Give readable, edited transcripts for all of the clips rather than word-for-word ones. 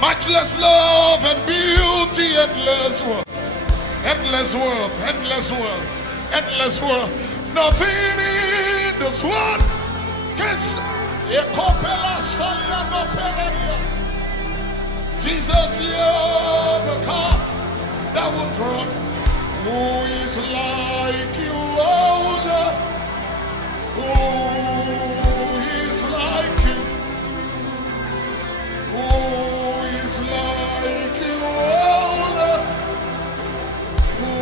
Matchless love and beauty, endless worth, endless worth, endless worth, endless worth. Nothing in this world can Jesus, you're the God that will draw. Who is like you, oh Lord? Who is like you? Who is like you, oh Lord? Who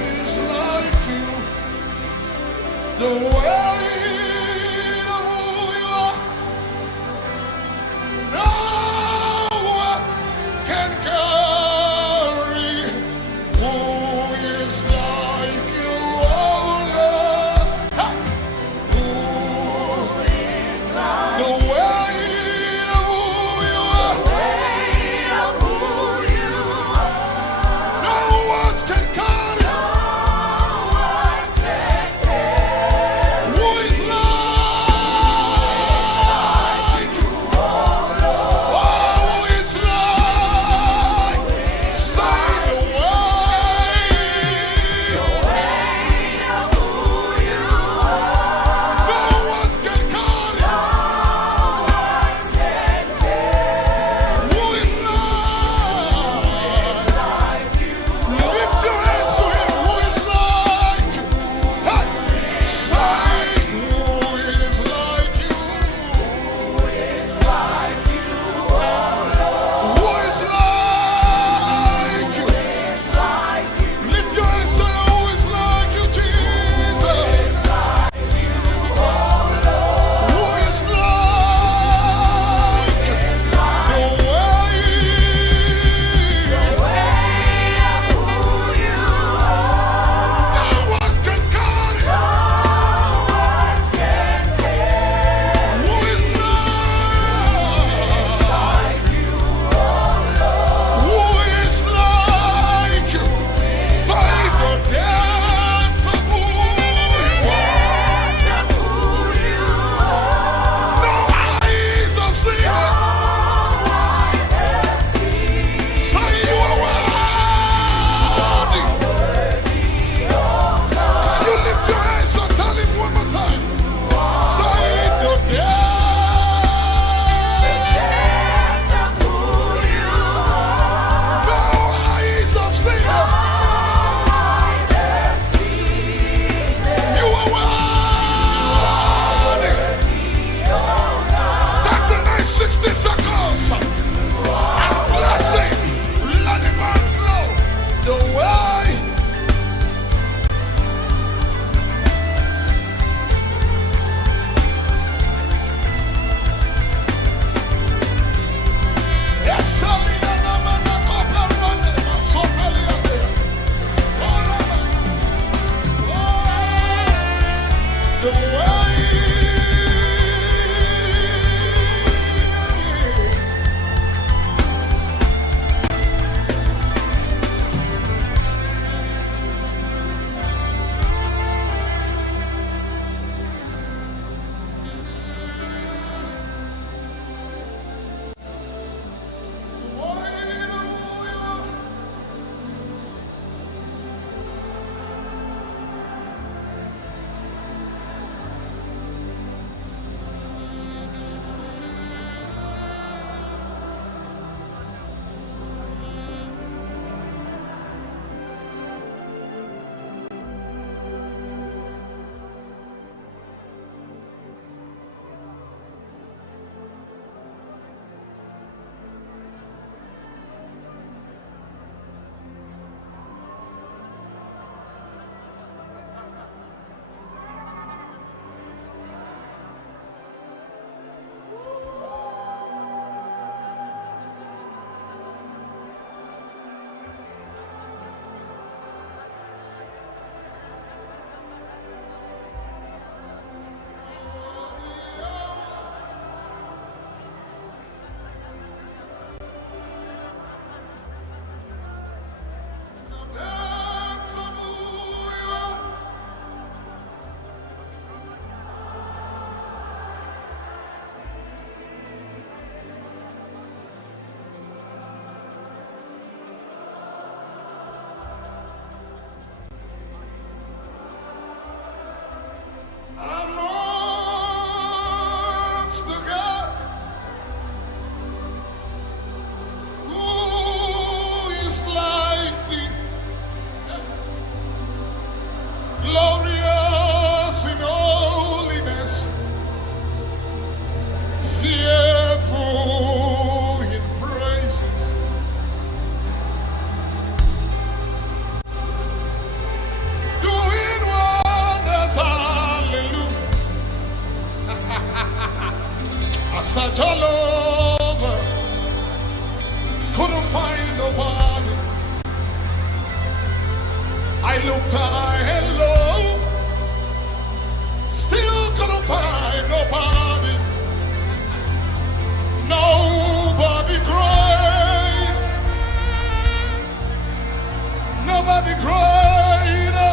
is like you? The weight of who you are, no what can carry. Who is like you, oh Lord? Who is like the weight of who you are, no words can carry. I looked high and low, still couldn't find nobody. Nobody great. Nobody greater.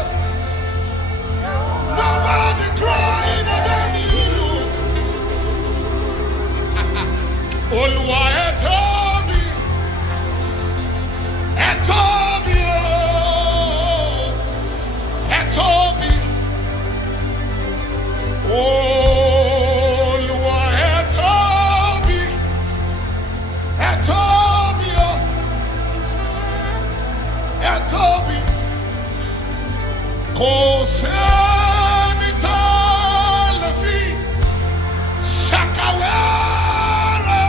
Nobody greater than you. Olúwa ẹ tóbi, ẹ tóbi o, ẹ tóbi. Olúwa ẹ tóbi, ẹ tóbi o, ẹ tóbi. Kò sẹ́ni tá lè fi ṣàkàwé rẹ̀.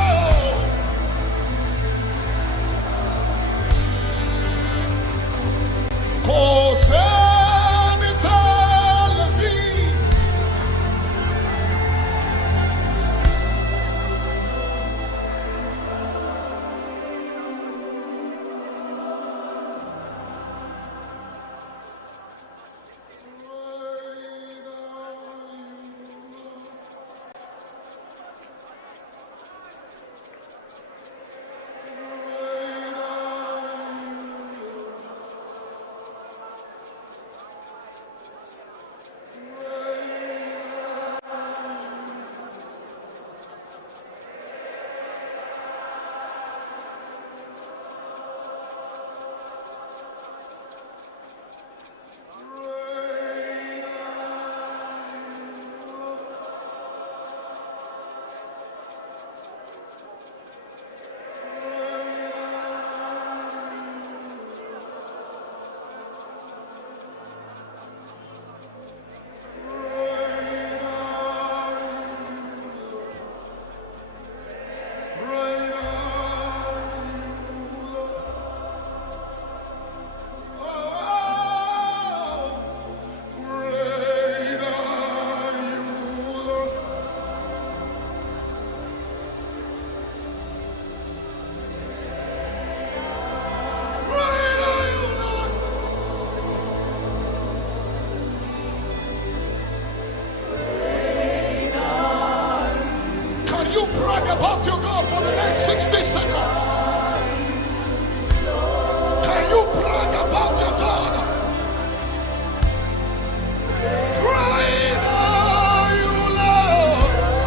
Kò sẹ́ni tá lè fi. About your God for the next 60 seconds. Can you brag about your God? Great are you, Lord.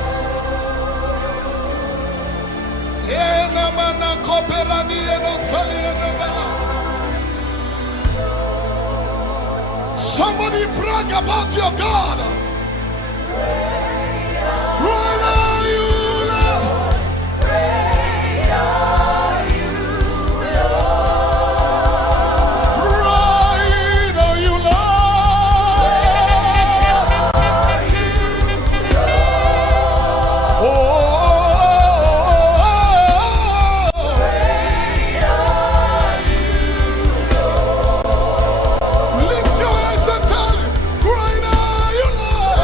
Somebody brag about your God. Great are you, Lord. Great are you, Lord. Great are you, Lord. Oh, great are you, Lord. Lift your hands and tell him, great are you, Lord.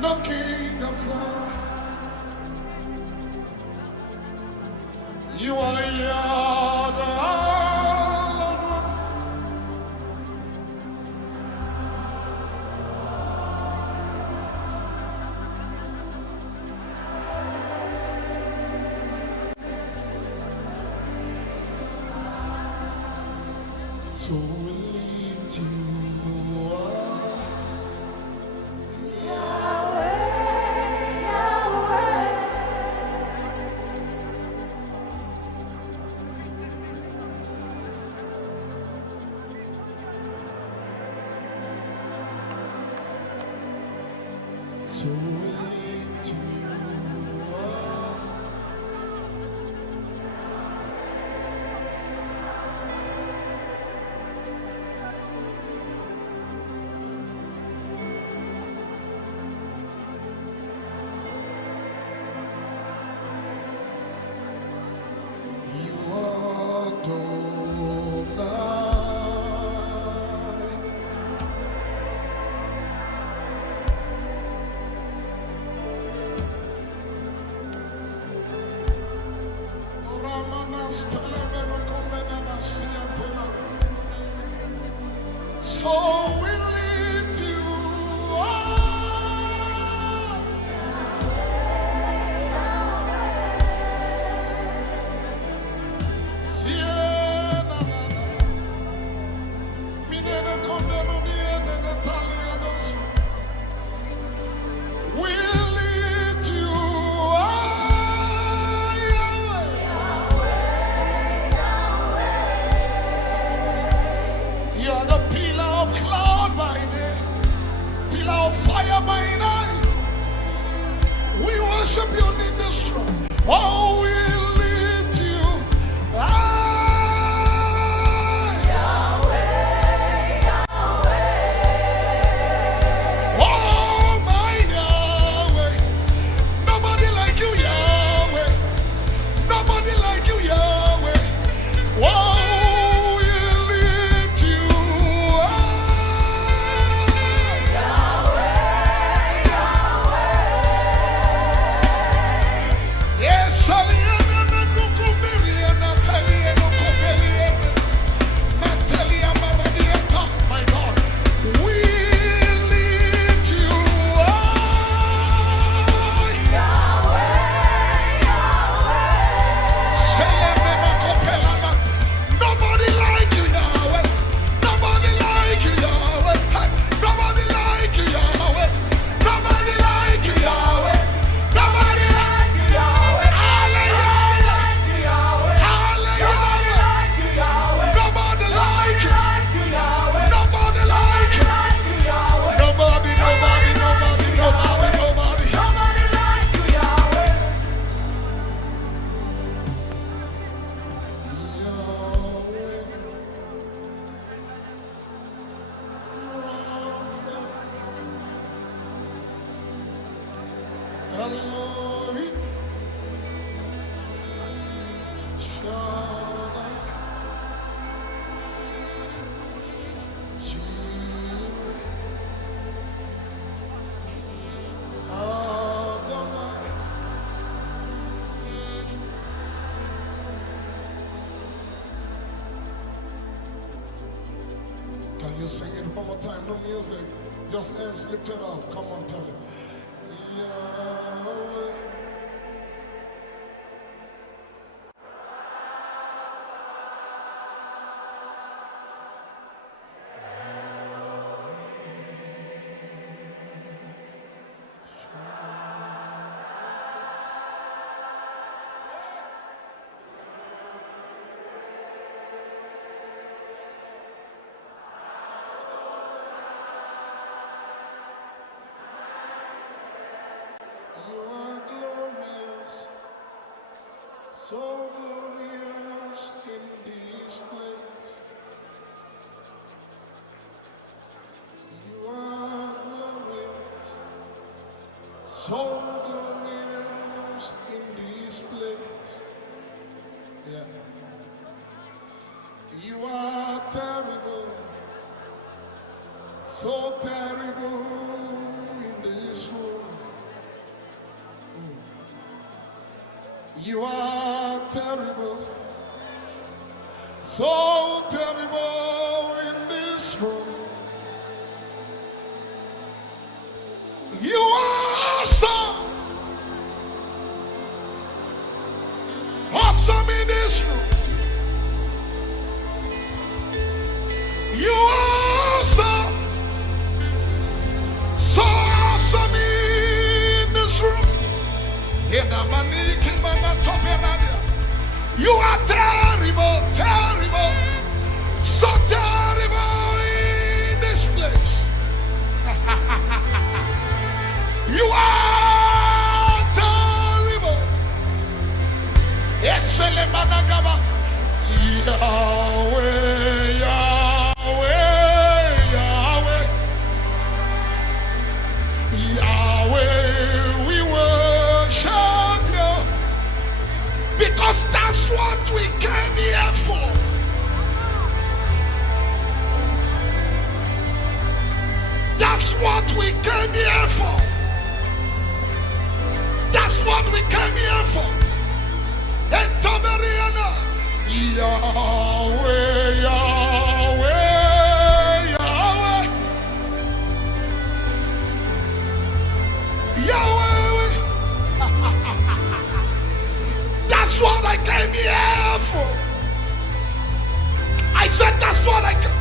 no king of Zion. You are Yahweh. So we lift you up. So we lift you up. You are Adonai. Ramanas telemeno komena siatena. So we lift you up. Siena na na. Minena komeroniene netalianos. We lift you up, Yahweh. You are the pillar of cloud by day, pillar of fire by night. We worship you in the strong. Oh, we lift you high. Oh, my Yahweh. Nobody like you, Yahweh. Nobody like you, Yahweh. Oh, we lift you high. Yes, Aliana Nukumiria, Natalia Nukumiria, Natalia Maradiata, my God. We lift you high. Selman Kopelana. Nobody like you, Yahweh. Nobody like you, Yahweh. Hey, nobody like you, Yahweh. Nobody like you, Yahweh. Nobody like you, Yahweh. Hallelujah. Hallelujah. Nobody like you. Nobody like you. Nobody, nobody, nobody, nobody, nobody. Yahweh, Rapha, Elohim, Shaddai, Jireh, Adonai. Can you sing it one more time? No music, just hands lifted up. Come on, tell him. Yahweh. You are glorious, so glorious in this place. You are glorious, so glorious in this place. Yeah. You are terrible, so terrible in this room. You are terrible, so terrible in this room. You are awesome, awesome in this room. You are awesome, so awesome in this room. You are terrible, terrible, so terrible in this place. You are terrible. Yes, Selman. Yahweh, Yahweh, Yahweh, Yahweh, we worship you because that's what we came here for. That's what we came here for. That's what we came here for. And Tabariana, Yahweh, Yahweh, Yahweh, Yahweh. That's what I came here for. I said that's what I came.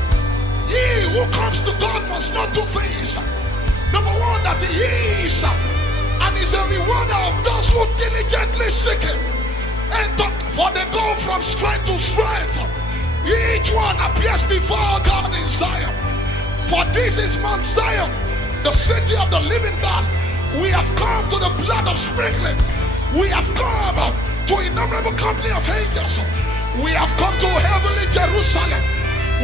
He who comes to God must not do things. Number one, that he is and is a rewarder of those who diligently seek him. And for they go from strength to strength. Each one appears before God in Zion. For this is Mount Zion, the city of the living God. We have come to the blood of sprinkling. We have come to innumerable company of angels. We have come to heavenly Jerusalem.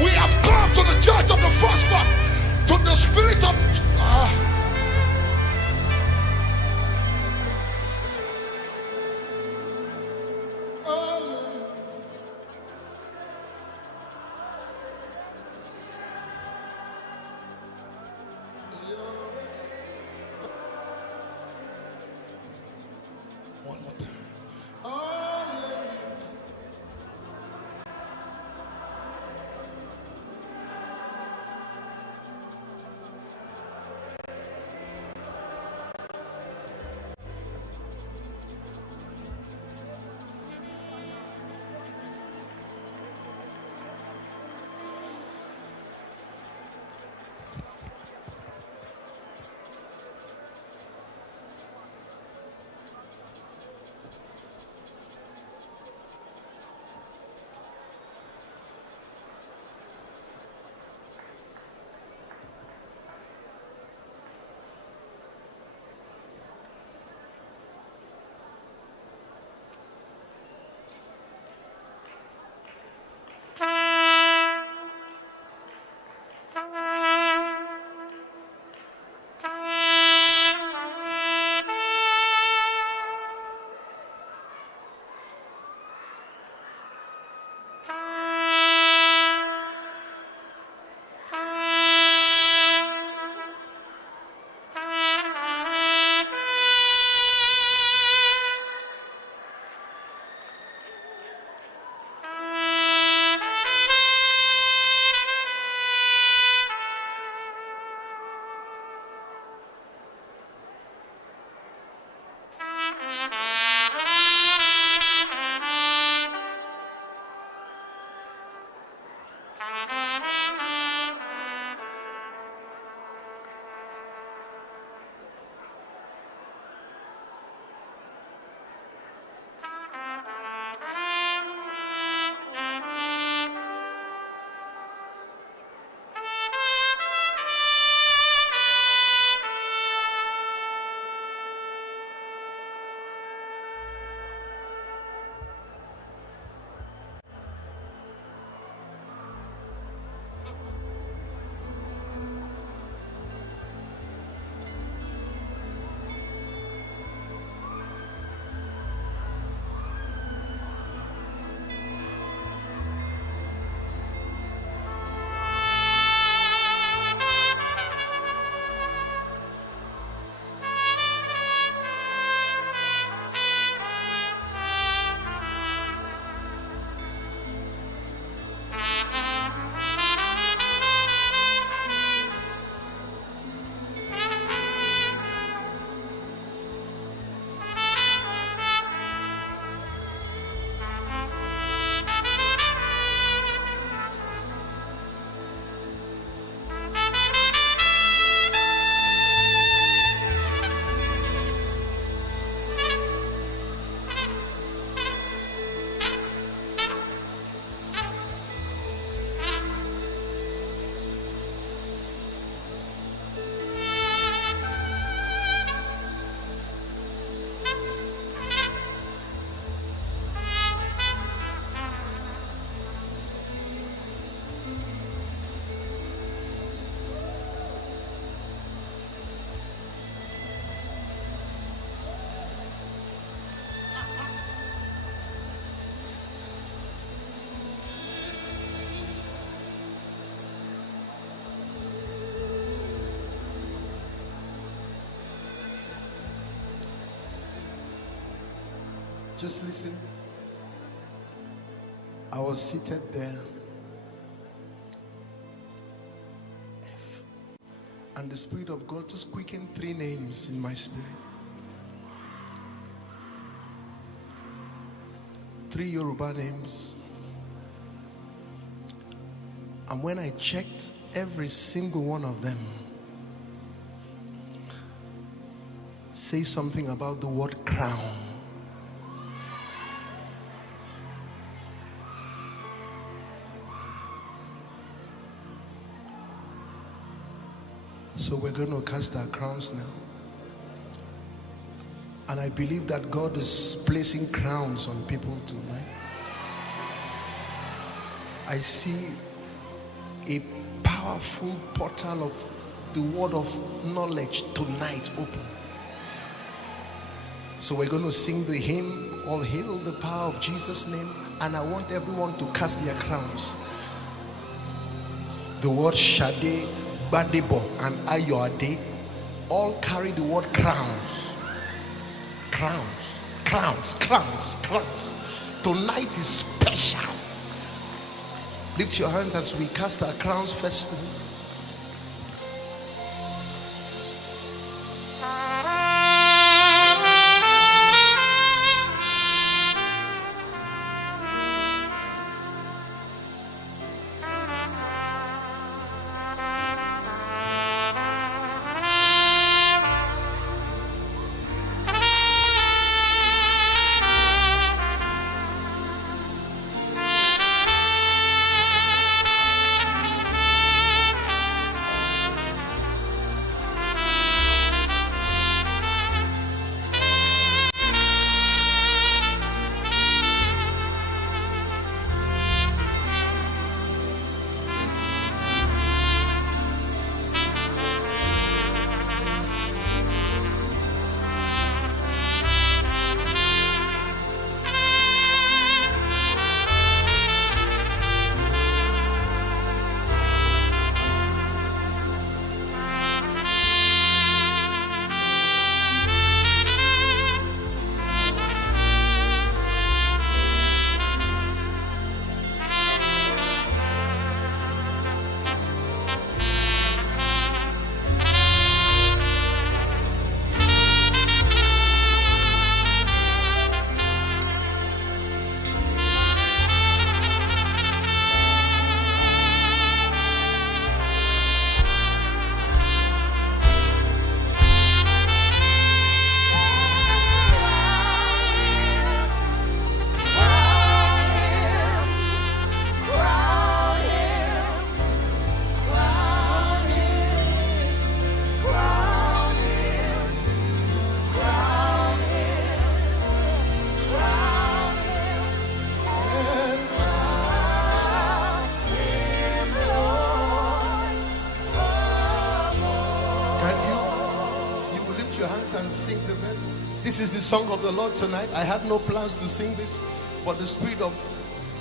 We have come to the church of the firstborn, to the spirit of one more time. Just listen. I was seated there. And the Spirit of God just quickened 3 names in my spirit. 3 Yoruba names. And when I checked every single one of them, say something about the word crown. So we're going to cast our crowns now. And I believe that God is placing crowns on people tonight. I see a powerful portal of the word of knowledge tonight open. So we're going to sing the hymn, All Hail the Power of Jesus' Name. And I want everyone to cast their crowns. The word Shade, Badebo, and Ayoade all carry the word crowns. Crowns, crowns, crowns, crowns. Tonight is special. Lift your hands as we cast our crowns first. And sing the verse. This is the song of the Lord tonight. I had no plans to sing this, but the Spirit of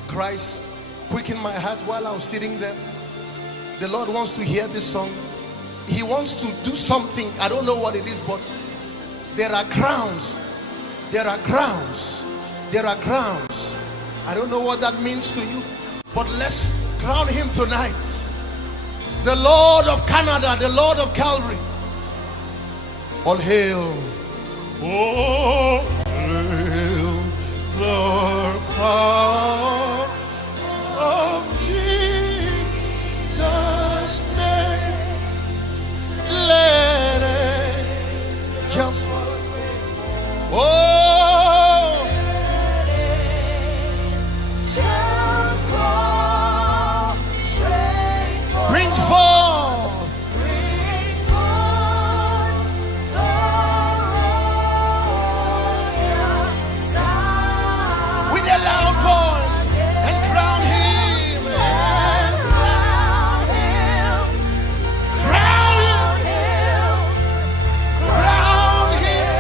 Christ quickened my heart while I was sitting there. The Lord wants to hear this song. He wants to do something. I don't know what it is, but there are crowns. There are crowns. There are crowns. I don't know what that means to you, but let's crown him tonight. The Lord of Canada, the Lord of Calvary. All hail. All hail the power of Jesus' name. Let it just bring forth. Crown him.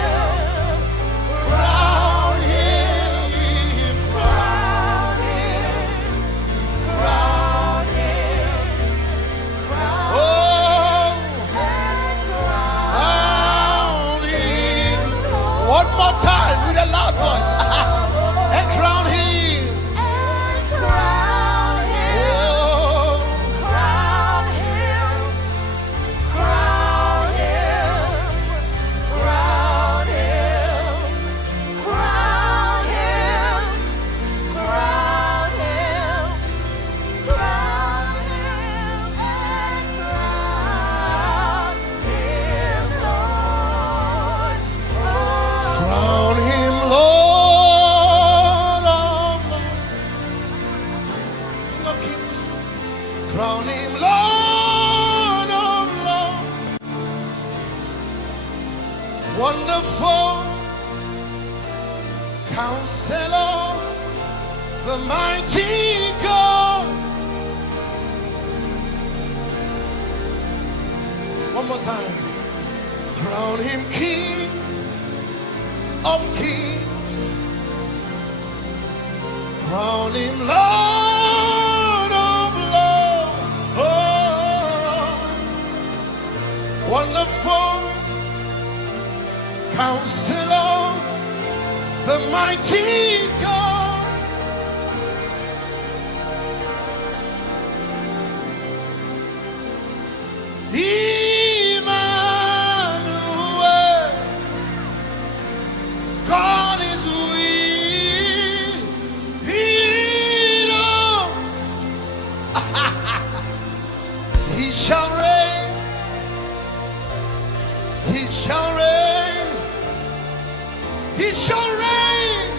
Wonderful Counselor, the mighty God. One more time. Crown him King of Kings. Crown him Lord of Lords. Oh, wonderful Counselor, the mighty God. Emmanuel, God is with us. He shall reign, he shall reign, he shall reign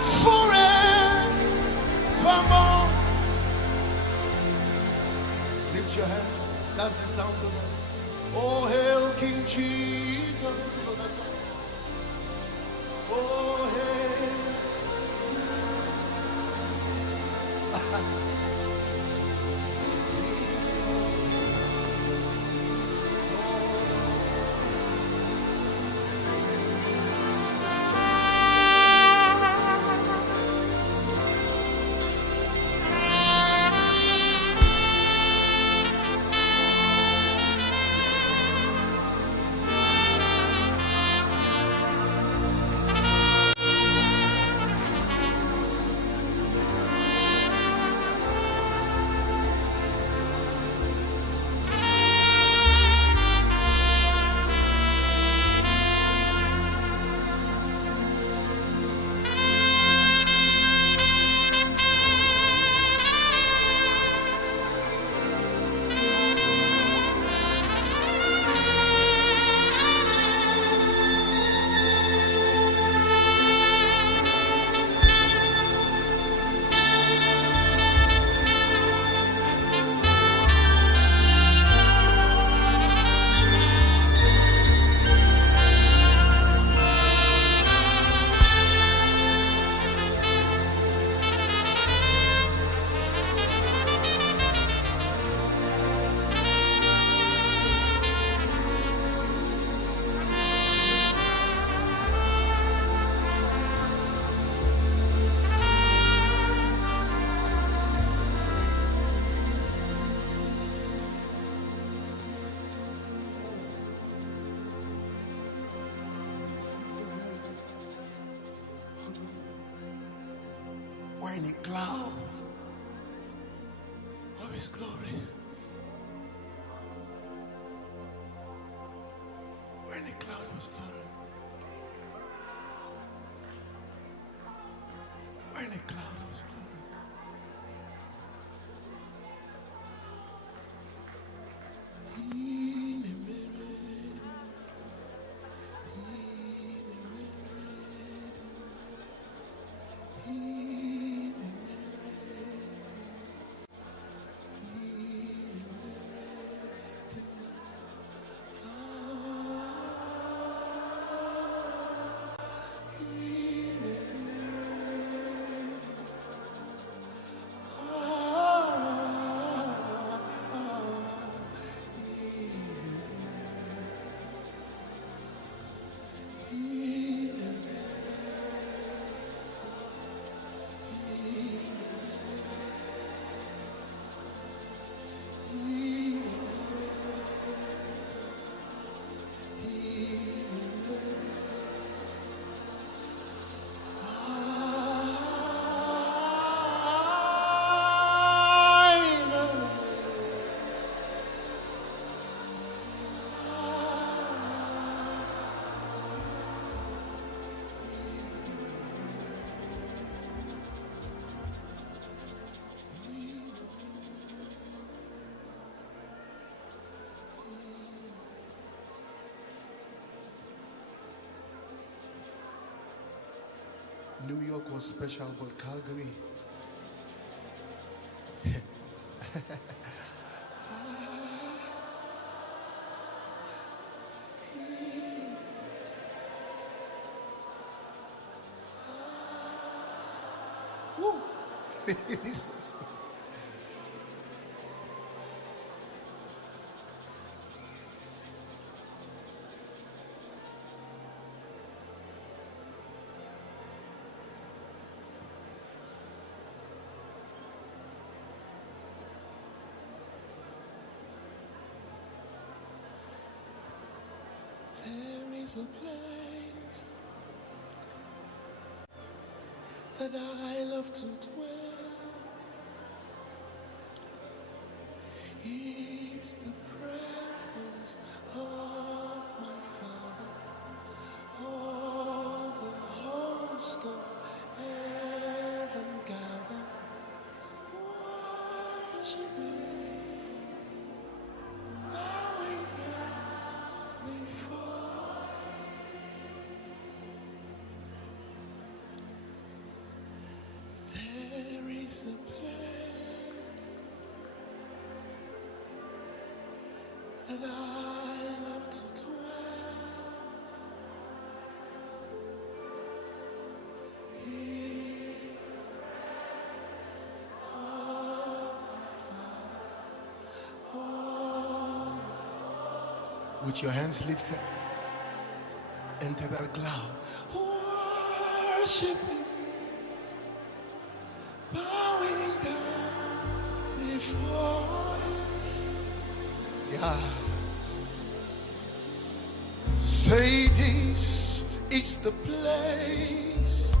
forevermore. Lift your hands. That's the sound of it. Oh, hail King Jesus. Oh, hail. Or any cloud of his glory. Or any cloud of his glory. Or any cloud of his glory. New York was special, but Calgary. Jesus. There is a place that I love to dwell. It's the presence of my Father. All the host of heaven gather, worshiping, bowing down before. There is a place that I love to dwell. Here, with your hands lifted, enter that cloud. Worship me, bowing down before you. Yeah. Say this is the place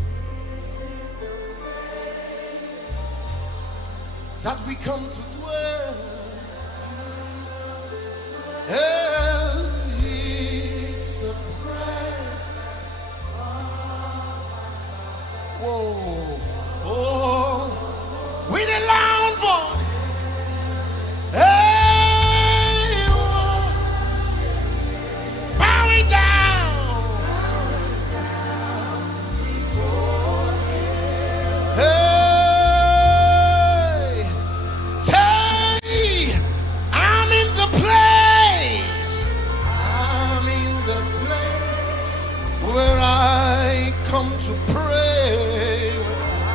that we come to dwell. And it's the presence. Whoa, oh, with a loud voice. Hey, oh, bowing down. Hey, say, I'm in the place. I'm in the place where I come to pray.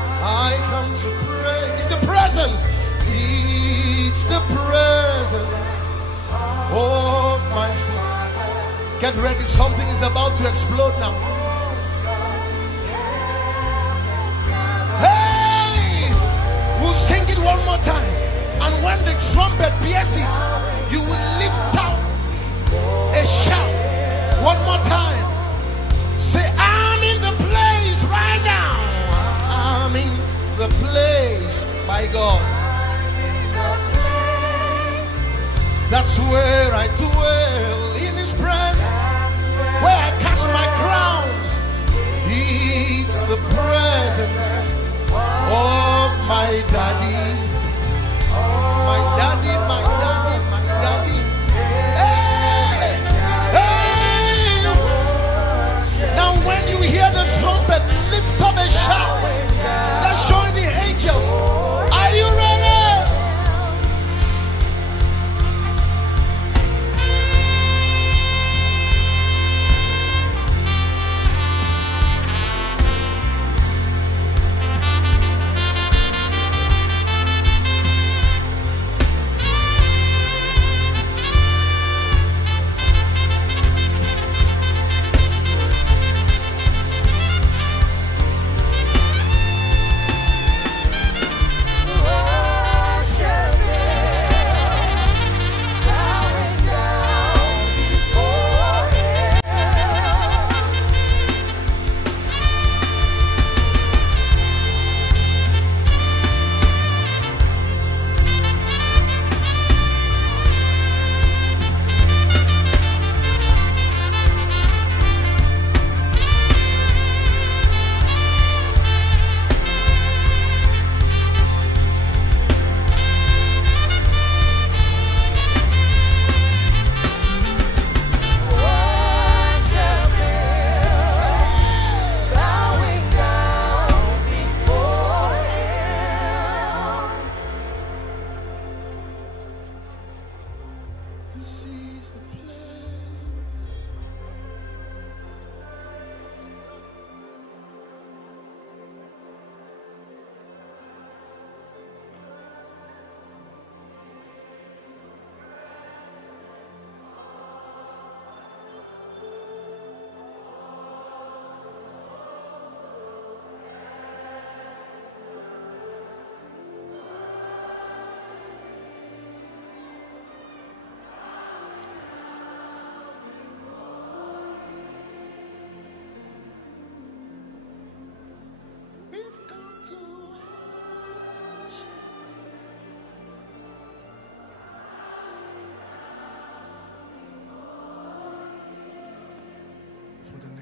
I come to pray. It's the presence. It's the presence of my Father. Get ready. Something is about to explode now. Hey! We'll sing it one more time. And when the trumpet pierces, you will lift out a shout. One more time. Say, I'm in the place right now. I'm in the place, my God. That's where I dwell, in His presence, where I cast my crowns. It's the presence of my daddy. My daddy, my daddy, my daddy. Hey! Hey! Now when you hear the trumpet, lift up a shout. Let's join the angels. Are you ready?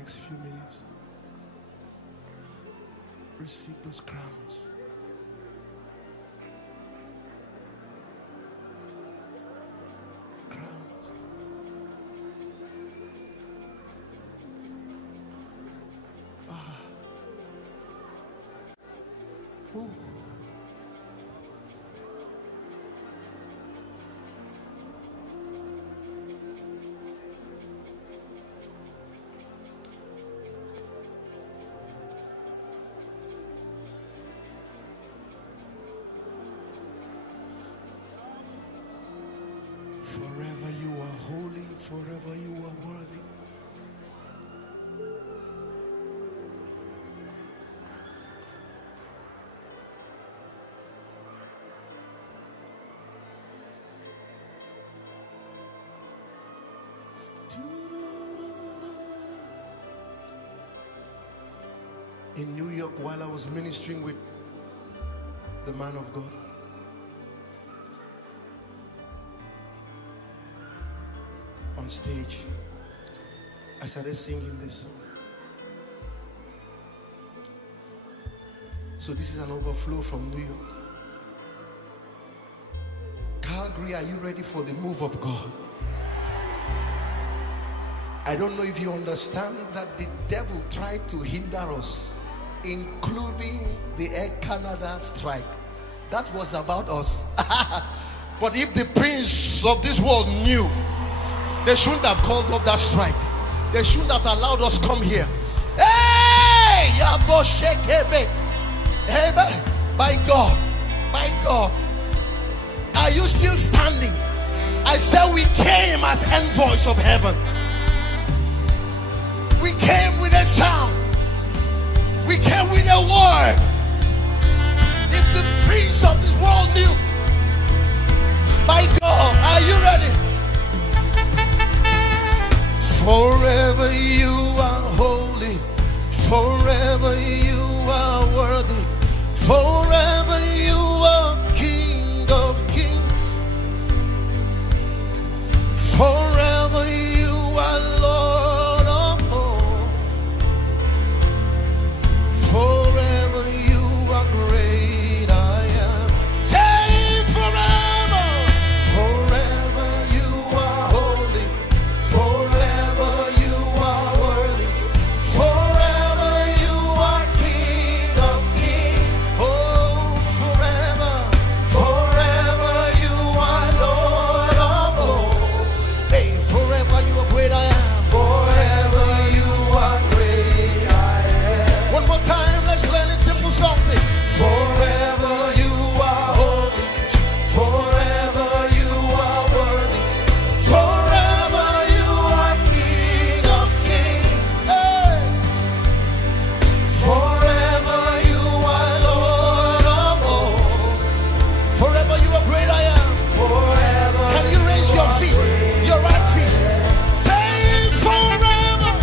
next few minutes, receive those crowns. Crowns. Ooh. Forever you are holy, forever you are worthy. In New York, while I was ministering with the man of God, on stage, I started singing this song. So this is an overflow from New York. Calgary, are you ready for the move of God? I don't know if you understand that the devil tried to hinder us, including the Air Canada strike. That was about us. But if the prince of this world knew, they shouldn't have called up that strike. They shouldn't have allowed us come here. Hey, amen. My God, my God, are you still standing? I said we came as envoys of heaven. We came with a sound. We came with a word. If the prince of this world knew, my God, are you ready? Forever you are holy, forever you are worthy, forever you are King of kings, forever you are Lord of all, forever you are great I am. Say forever, forever you are holy, forever you are worthy, forever you are King of kings. Oh, forever, forever you are Lord of lords. Hey, forever you are great I am. Forever you are great I am. One more time, let's learn a simple song. Say, forever you are holy, forever you are worthy, forever you are King of kings. Hey. Forever you are Lord of all. Forever you are great I am. Forever. Can you raise your fist, your right fist? Say forever.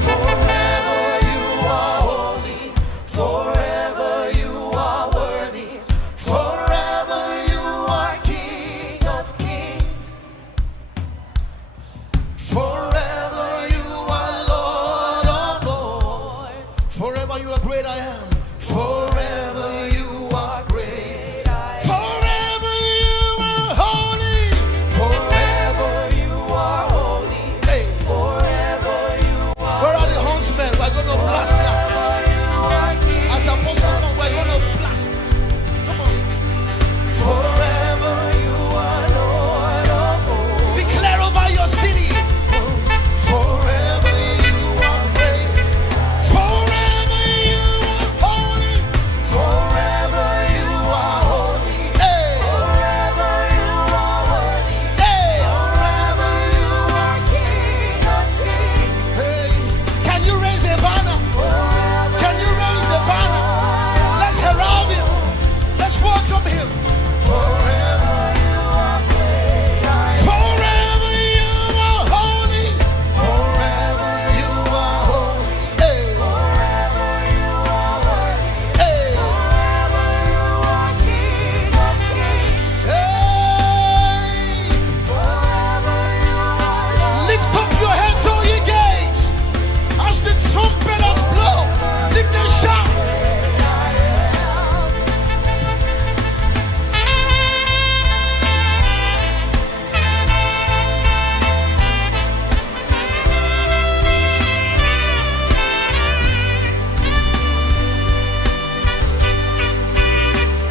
Forever you are holy, forever you are worthy, forever you are King of kings, forever you are Lord of all, forever you are great I am. Forever